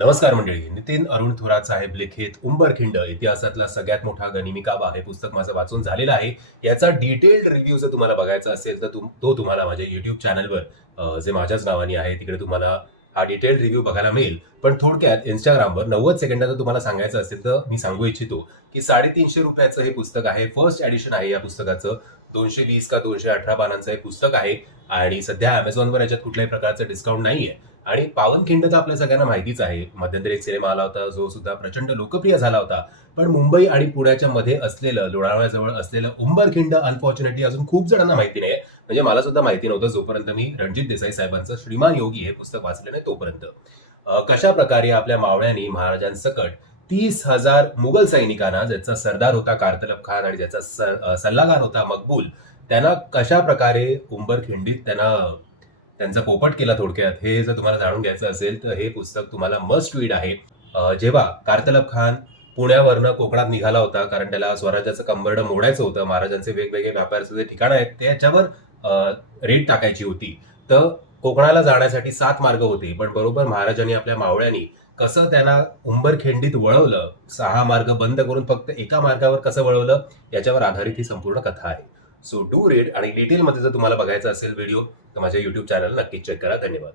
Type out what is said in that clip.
नमस्कार मंडळी. नितीन अरुण थोरात साहेब लिखित उंबरखिंड इतिहासातला सगळ्यात मोठा गनिमी-काबा हे पुस्तक माझं वाचून झालेलं आहे. याचा डिटेल्ड रिव्ह्यू जर तुम्हाला बघायचा असेल तर तो तुम्हाला माझ्या YouTube चॅनलवर जे माझ्याच नावाने आहे तिकडे तुम्हाला हा डिटेल्ड रिव्ह्यू बघायला मिळेल. पण थोडक्यात Instagramवर 90 सेकंदाचं तुम्हाला सांगायचं असेल तर मी सांगू इच्छितो की ₹350 हे पुस्तक आहे. फर्स्ट एडिशन आहे या पुस्तकाचं. 220 का 218 पानांचं हे पुस्तक आहे आणि सध्या Amazonवर याच्यात कुठल्याही प्रकारचं डिस्काउंट नाहीये. आणि पावनखिंड तर आपल्या सगळ्यांना माहितीच आहे. मध्यंतरी एक सिनेमा आला होता जो सुद्धा प्रचंड लोकप्रिय झाला होता. पण मुंबई आणि पुण्याच्या मध्ये असलेलं, लोणावळ्याजवळ असलेलं उंबरखिंड अनफॉर्च्युनेटली अजून खूप जणांना माहिती नाहीये. म्हणजे मला सुद्धा माहिती नव्हतं जोपर्यंत मी रणजित देसाई साहेबांचं श्रीमान योगी हे पुस्तक वाचलं नाही तोपर्यंत. कशा प्रकारे आपल्या मावळ्यांनी महाराजांसकट 30,000 मुघल सैनिकांना, ज्याचा सरदार होता कारतलब खान आणि ज्याचा सल्लागार होता मकबूल, त्यांना कशा प्रकारे उंबरखिंडीत त्यांचा पोपट केला थोडक्यात, हे जर तुम्हाला जाणून घ्यायचं असेल तर हे पुस्तक तुम्हाला मस्ट रीड आहे. जेव्हा कारतलब खान पुण्यावरनं कोकणात निघाला होता, कारण त्याला स्वराज्याचं कंबरडं मोडायचं होतं, महाराजांचे वेगवेगळे व्यापाराचे जे ठिकाणं आहेत त्याच्यावर रेड टाकायची होती, तर कोकणाला जाण्यासाठी 7 मार्ग होते. पण बरोबर महाराजांनी आपल्या मावळ्यांनी कसं त्यांना उंबरखिंडीत वळवलं, 6 मार्ग बंद करून फक्त एका मार्गावर कसं वळवलं, याच्यावर आधारित ही संपूर्ण कथा आहे. So do read. आणि डिटेलमध्ये जर तुम्हाला बघायचं असेल व्हिडिओ तर माझ्या YouTube चॅनल नक्कीच चेक करा. धन्यवाद.